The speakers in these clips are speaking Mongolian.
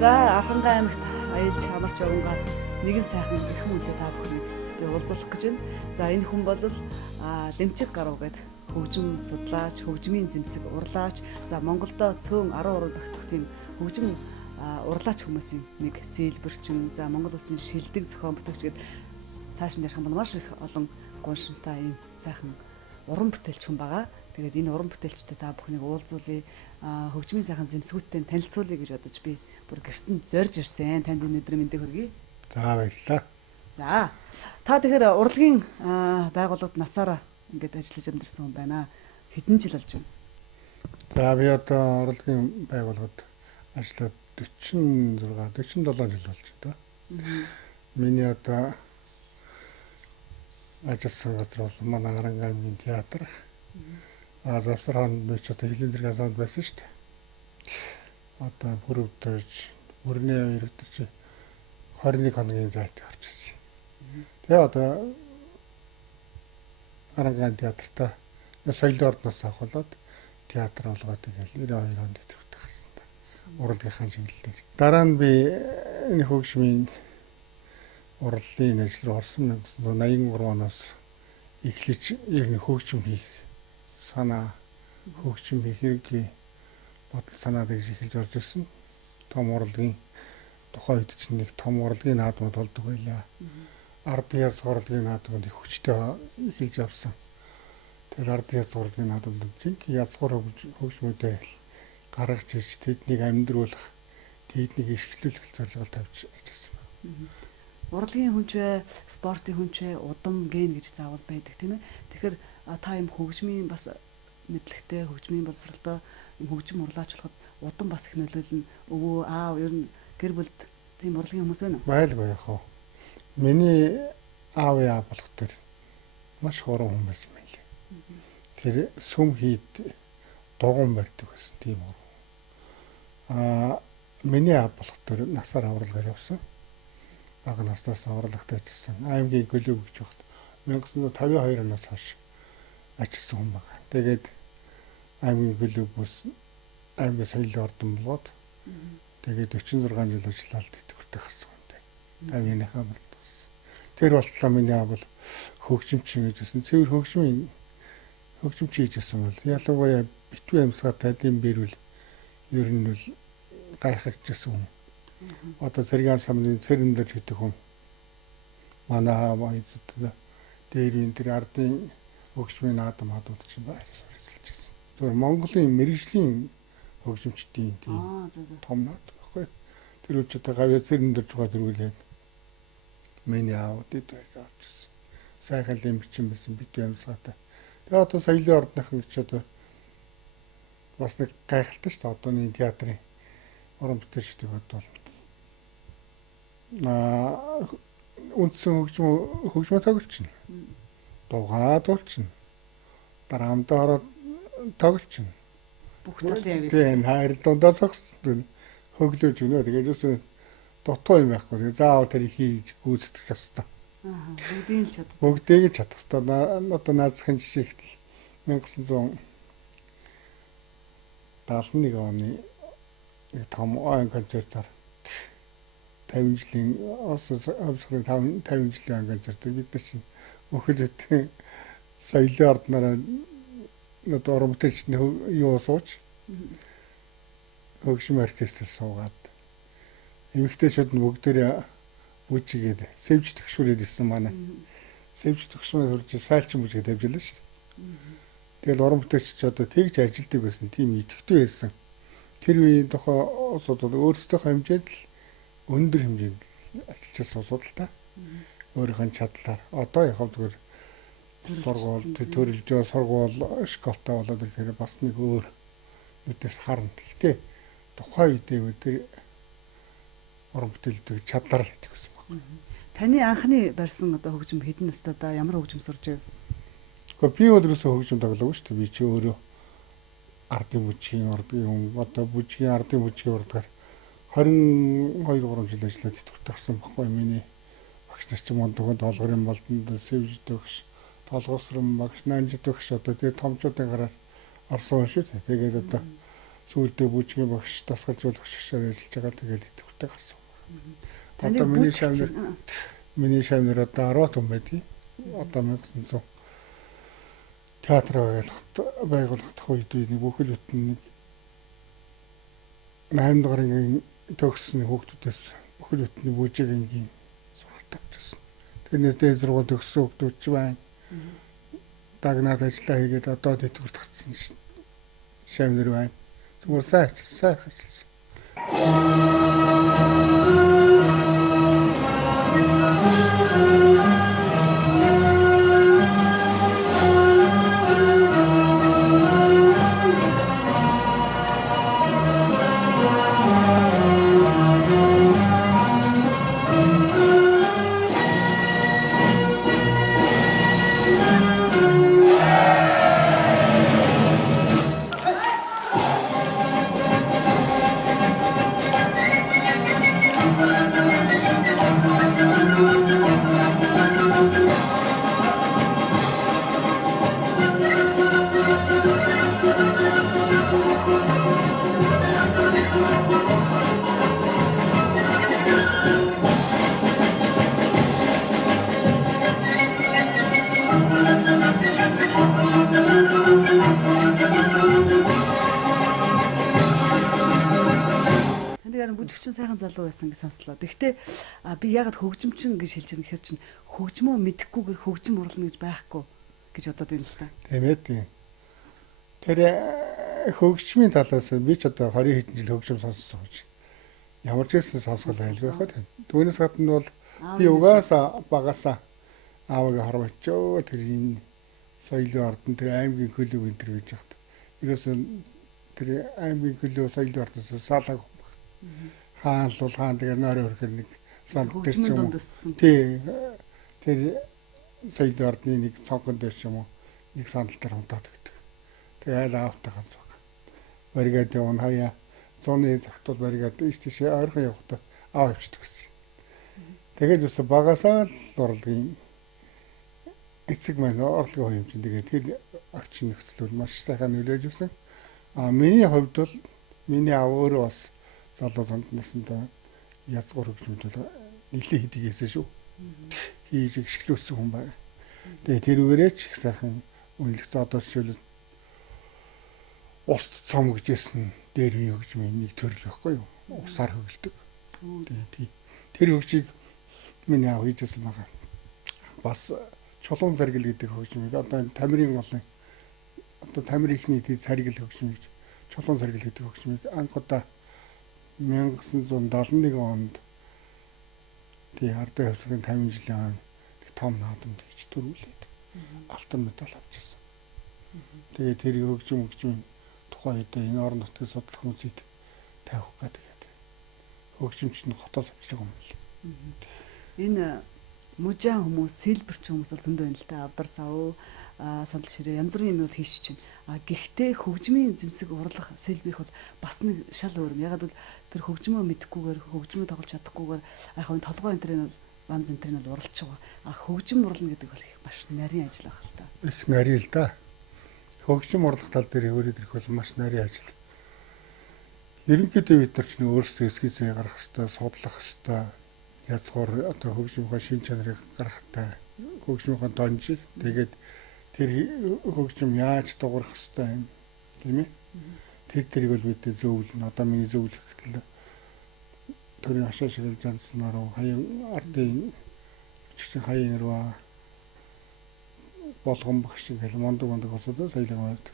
За Архангай аймагт аялж хамарч явангаа нэгэн сайхан их хүнтэй та бүхнийг би уулзуулах гэж байна. За энэ хүн бол Дэмчиг гаруу гэдэг хөгжим судлаач, хөгжмийн зэмсэг урлаач, за Монголдо цөөн 10 уран тогтох тийм хөгжим урлаач хүмүүсийн нэг сэлбэрчин, за Монгол улсын шилдэг зохион бүтээгч гэдэг цааш нь ярих юм бол маш их олон гуншинтай ийм сайхан уран бүтээлч хүн байгаа. Тэгээд энэ уран бүтээлчтэй та бүхнийг уулзуулъя, хөгжмийн сайхан зэмсгүүдтэй танилцуулъя гэж бодож би бүр гэртэн зорж ирсэн. Танд энэ өдрийн мэндийг хүргэе. За баярлалаа. За та тэгэхээр урлагийн байгууллагад насаараа ингээд ажиллаж амьдэрсэн хүн байна. Хэдэн жил болж байна? За би одоо урлагийн байгууллагад ажиллаад 47 жил болж байна. Миний одоо ажилласан газар бол манай Харанга аймгийн театр. Завсар хаанд би ч одоо Хэлэн зэрэг асаанд байсан шүү дээ. Одоо бүр өдөрж бүрний өдөрч 21 хоногийн зайд гарч ирсэн. Тэгээ одоо Харанга театртаа соёлын ордноос авахлаад театр болгоод тэгэл 92 онд идэвхтэй гарсан та. Урлагийнхаа чиглэлээр. Дараа нь би энэ хөгжмийн урлалын ажил руу орсон 1983 оноос эхлэж ер нь хөгжим хийх санаа, хөгжим хийх хэрэглээ бодол санаа гэж эхэлж орж ирсэн. Том урлагийн тухайн үед чинь нэг том урлагийн наадмууд болдог байлаа. Ардын яз урлагийн наадмууд их хүчтэй эхэлж явсан. Тэгэл ардын яз урлагийн наадмууд чинь язгуур хөгжмөдөө гаргаж ирж тэднийг амьдруулах, тэднийг ишгэлүүлэх зорилгоор тавьж ажилласан байна. Урлагийн хүнчээ, спортын хүнчээ, удам ген гэж заавал байдаг тийм ээ. Тэгэхээр та юм хөгжмийн бас мэдлэгтэй, хөгжмийн боловсролтой хөгжим урлаач болоход удам бас их нөлөөлнө. Өвөө, аав ер нь гэр бүлд тийм урлагийн хүмүүс байна уу? Байлгүй яах вэ? Миний аав яа болох төр маш хуран хүн байсан байлээ. Тэр сүм хийд дугуун барьдаг байсан тийм уран. Миний аав болох төр насаар авралгаар явсан. Бага наснаас урлагт ажилласан. Аймгийн гөлөг гэж багт 1952 оноос хойш ажилласан хүн байна. Тэгээд аймгийн гөлөг бус аймгийн соёлын ордон болоод тэгээд 46 жил ажиллаад идэвхтэй гарсан хүнтэй. 50-ны хамралд гарсан. Тэр болтлоо миний аав бол хөгжимчин гэжсэн. Цэвэр хөгжимчин хийжсэн бол ялангуяа битүү амьсгаа тайлын бэрвэл ер нь бол гайхагдчихсан хүн. Одоо цэргийн самны цэрэндэж гэдэг хүн манай аав дээр энэ тэр ардын хөгжмийн наадам хадууд чинь байрлал ажиллаж байсан. Тэр Монголын мэрэгжлийн хөгжимчдийн тийм том наадам байхгүй. Тэр үуч одоо гавьяа цэрэндэж байгаа тэргүүлээд миний аав дэд байж авч ирсэн. Сайхан лимбчин байсан битүү амьсгаатай. Тэгээ одоо соёлын ордынхан гэж одоо бас нэг гайхалтай шүү дээ. Одооний театрын уран бүтээлчдийг бодвол үндсэн хөгжмөө тоглолч нь. Дугаа дуулч нь. Драмдаа ороод тоглолч нь. Бүх талын явж. Тийм хайр дундаа зогссон. Хөглөөж өгнө. Тэгээд юусэн дутуу юм байхгүй. Заавал тэрийг хийж гүйцэтгэх ёстой. Бүгдийг л чаддаг. Бүгдийг л чадах ёстой. Одоо наазахын жишээ ихтэл 1971 оны том айн концертаар 50 жилийн амсгарын 50 жилийн концертыг бид нар чинь өхөлөд соёлын ордноор одоо уран бүтээлчний юу сууж хөгжим оркестр суугаад эмэгтэйчүүд нь бүгдээрээ бүжигээд сэвж төгшүүрээд ирсэн манай. Сэвж төгшмөр хурж сайлчин бүжигээ тавьжлаа шүү дээ. Тэгэл уран бүтээлч ч одоо тэгж ажилтдаг байсан, тийм идэвхтэй байсан. Тэр үеийн тухай улсууд бол өөрсдийнхөө хэмжээнд л өндөр хэмжээнд ажиллажсэн улсууд л та. Өөрийнхөө чадлаар одоо яг зүгээр сургууль төрөлж байгаа сургууль школтой болоод ирэхээр бас нэг өөр үдээс харна. Гэхдээ тухайн үедээ тэр уран бүтээлдэг чадлаар л хийдэг байсан байна. Таны анхны барьсан одоо хөгжим хэдэн настайдаа ямар хөгжим сурж байв? Гэхдээ би өөрөөсөө хөгжим тоглоогүй шүү дээ. Би чи өөрөө ардын бүжгийн урдгийн одоо бүжгийн ардын бүжгийн урдгаар 22 3 жил ажиллаад идэвхтэй гарсан баггүй миний багш нар ч мундаг толгорын болдонд сэвж төгш толгосрон багш нанж төгш одоо тэгээ томчуудын гараар орсон шүү дээ. Тэгээд одоо сүүлдээ бүжгийн багш дасгалжуулагч шгшээр ажиллаж байгаа тэгээд идэвхтэй гарсан. Одоо миний шавнар одоо 10 хүн байдгийг одоо 1900 театр байгуулагдах үед нэг бүхэл бүтэн 8 дугаар ангийн төгссөн хүүхдүүдээс бүхэл бүтэн бүжиг ангийн сургалт авчихсан. Тэрнээс дээд сургууль төгссөн хүүхдүүд ч байна. Дагнаад ажиллаа хийгээд одоо тэтгэврт гарсан шавнар байна. Зүгээр сайн ажилласан. Бүжигчин сайхан залуу байсан гэж сонслоо. Гэхдээ би ягаад хөгжимчин гэж хэлж байгаа гэхээр чинь хөгжмөө мэдэхгүйгээр хөгжим урлна гэж байхгүй гэж бодоод байна л та. Тийм ээ тийм. Тэр хөгжмийн талаас би ч одоо 20 хэдэн жил хөгжим сонссон гэж. Ямар ч гэсэн сонсгол байлгүй байх тийм. Түүнээс гадна бол би угаасаа багасаа аавыг хармачөө тэр энэ соёлын ордон тэр аймгийн клуб энэ төр гэж яхад. Ерөөсөө тэр аймгийн клуб соёлын ордоноос салаагүй. Хаан л хаан тэгээ нойр өрхөр нэг санд дээр ч юм уу. Тий. Тэр соёлын ордны нэг цонхон дээр ч юм уу нэг сандал дээр унтаад өгдөг. Тэгээ айл аавтайгаа цог. Баригад явна хаяа зуны цагтууд баригад ийш ойрхон явахдаа аав явчихдаг гэсэн. Тэгээд өсө багасаа л урлагийн эцэг маань орлогын хэмжээнд тэгээд тэр орчин нөхцөл маш сайхан нөлөөж өгсөн. Миний хувьд бол миний аав өөрөө бас залуу насндаа язгуур хөгжмөд нэлээд хийдэг гэсэн шүү. Хийж ихшлүүлсэн хүн байна. Тэгээ тэрүүгээрээ ч их сайхан үнэлэх одоо жишээлбэл уст цом гэжсэн дээр үе хөгжмийн нэг төрөл байхгүй юу? Усаар хөглөдөг. Тэр хөгжийг миний аав хийжсэн байгаа. Бас чулуун заргил гэдэг хөгжмийг одоо тамирын олон одоо тамир ихний царгил хөгжмийг чулуун заргил гэдэг хөгжмийг анхудаа 1971 онд тий ардын хөвсгийн 50 жилийн том наадамд хийж төрүүлээд алтан медаль авчихсан. Тэгээ тэр хөгжим тухайн үед энэ орон нутгийн судлах музейд тавих гэдэг. Хөгжимч нь хотоос авчрах юм л. Энэ мужаан хүмүүс, сэлбэрч хүмүүс бол зөндөө байна л та. Авдар сав, сандал ширээ янз бүрийн юм бол хийш чинь. Гэхдээ хөгжмийн зэмсэг урлах, сэлбэрх бол бас нэг шал өөр юм. Ягаад бол тэр хөгжмөө мэдхгүйгээр, хөгжмөө тоглож чадахгүйгээр ахын толгой энтрийн бол банз энтрийн бол уралч байгаа. Хөгжим урлна гэдэг бол их маш нарийн ажил байх л та. Их нарийн л да. Хөгжим урлах тал дээр хөрөөд ирэх бол маш нарийн ажил. Ерөнхийдөө бид нар ч өөрсдөө эсгийсээ гаргах хэрэгтэй, судлах хэрэгтэй. Язгуур одоо хөгжмийнхөө шин чанарыг гаргахтай, хөгжмийнхөө донжиг тэгээд тэр хөгжим яаж дуурах хэрэгтэй юм тийм ээ. Тэр тэрийг бол бид зөвлөн одоо миний зөвлөх гэтэл төрийн ашаа шиг жанснаар хаян ардын чигсэн хаян руу болгон багш гэл мондог осоод соёлын аваад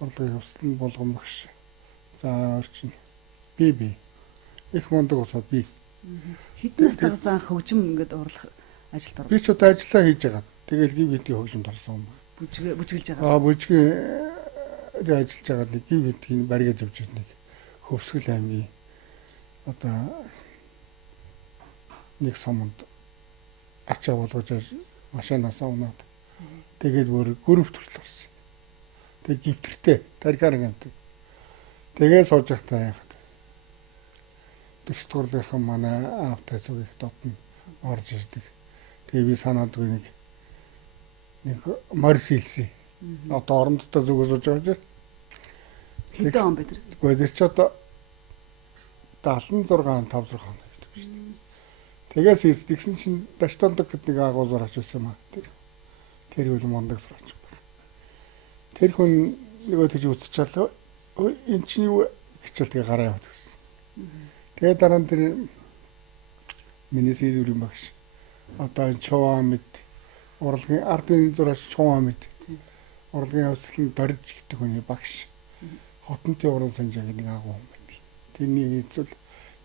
орлогын хөвсөлн болгон багш. За орчин би их мондог осоод би Хэдэн настайгаас анх хөгжим ингээд урлах ажилд оров? би ч одоо ажиллаа хийж байгаа. Тэгэл гів гэдгийг хөгжимд орсон юм. Бүжгэлж байгаа. Бүжгийн ажиллаж байгаа нэг гів гэдгийг баригад явж ирнэ. Хөвсгөл аймгийн одоо нэг суманд ачаа болгож машинаас унаад тэгээд бүр гөрөвт хүртэл орсон. Тэгээд гівтэртэй тарихаар гэмтэг. Тэгээд сууж байхдаа яхад дэвсгүрлийнхэн манай аавтай зүг их дотн орж ирдэг. Тэгээд би санаадгүй нэг морс хийлсэн. Одоо орондоо зүгөө сууж байгаа ч хэдэн он бэ тэр? Гэхдээ ч одоо 76 5 6 он гэдэг шүү дээ. Тэгээс хийсэн чинь Даштондог гэдэг нэг агуулгаар очсон юм аа. Тэр үл мондог сурч байна. Тэр хүн нөгөө тийж үсчихлээ. Энд чинь юу хичээл тэгээ гараа яваад гэсэн. Тэгээ дараа нь тэр миний сэдвэрийн багш одоо човаа мэд урлагийн ардын зураач човаа мэд урлагийн явцлын дорж гэдэг хүний багш хотонтын уран санжаа гэдэг нэг агуу хүн байдаг. Тэрний эцэл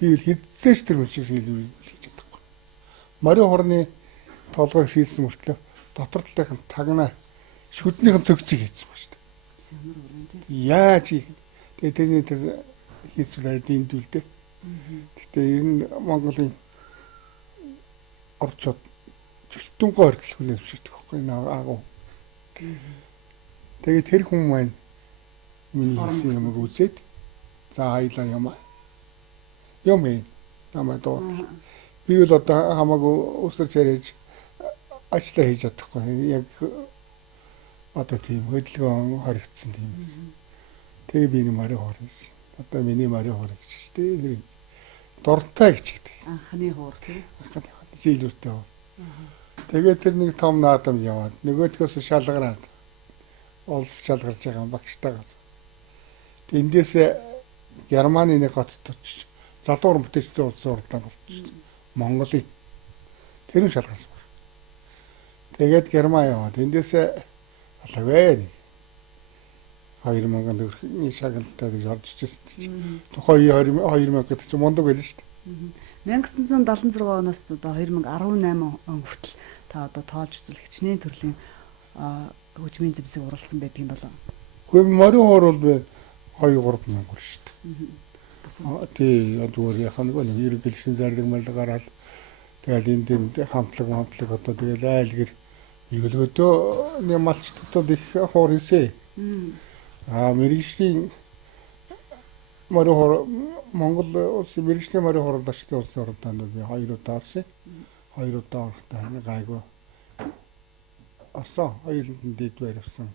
би л хэдсэж тэр хүн шиг сэдвэр хийж чадахгүй. Мариу хорны толгойг шийдсэн мөртлөө дотор талынх нь тагнаа шүднийхэн цогцыг хийсэн ба шүү дээ. Яаж ийх. Тэгээ тэрний тэр хийцүүлээд дэмдүүлдэг. Гэхдээ ер нь Монголын орчод жилтүнгөө ордол хүлээмжшигдэх байхгүй наа агуу. Тэгээ тэр хүн маань миний хийсэн юмыг үзээд за аялаа юм. Намайг доо. Би л одоо хамаагүй өсөж ярьж ажиллаа хийж чадахгүй. Яг одоо тийм хөдөлгөөн хоригдсан тийм байсан. Тэгээ би нэг мари хорсон. Одоо миний мари хорог гэж шүү дээ. Дортой гэж гэдэг. Анхны хуур тийм. Жилүүртэй. Тэгээд тэр нэг том наадам яваад нөгөөдгөөс шалгараад олс шалгарч байгаа багштайгаа. Эндээс Германы нэг хотод очиж залуур бүтээчтэй улсын урлаг болчихсон. Монголын тэр нь шалгасан баг. Тэгээд Герман яваад эндээс алавэ 2000 төгрөгийн шагналтай гэж орж ичсэн. Тухайн 2000 гэдэг чинь мондог байлаа шүү дээ. 1976 оноос одоо 2018 он хүртэл та одоо тоолж үзвэл хичнээн төрлийн хөгжмийн зэвсэг уралсан байдгийн болоо. Гэхдээ морин хоор бол 2-3 мянга шүү дээ. Тий, зүгээр яхаа нэг ерөнхийлөгчийн зарлаг марлаг гараад тэгэл энд хамтлаг одоо тэгэл айлгэр өглөөдөө нэг малчтад их хоор хийсэ. Мэргэжлийн морин хоор Монгол улсын мэргэжлийн морин хоорлогчдын улсын оролдоонд би 2 удаа орсон. 2 удаа орохдоо гайгүй орсон. Хоёуланд дэд байр авсан.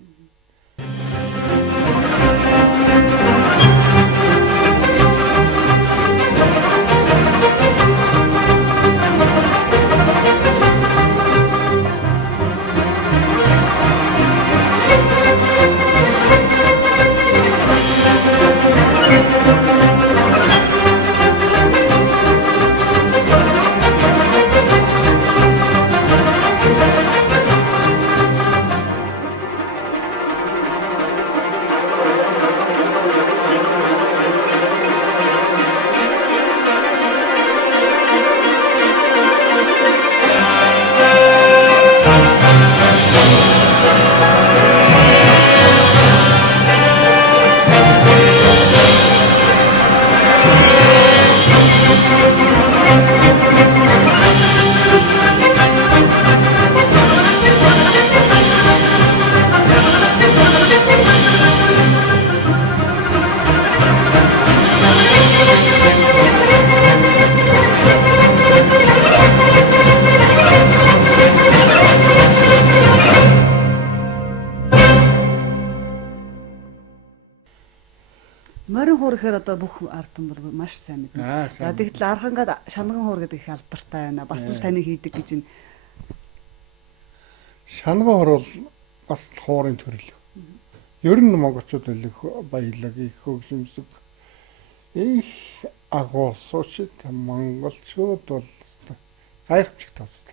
Морин хуур гэхээр одоо бүх ард түмэн бол маш сайн мэднэ. За тэгтэл архангад шанган хуур гэдэг их алдартай байна. Бас л таны хийдэг гэж нь. Шанган хуур бол бас хуурын төрөл. Ер нь монголчууд их баялаг, их хөгжимсөг, их агуулсуучид монголчууд бол гайхамшигт тооцоо.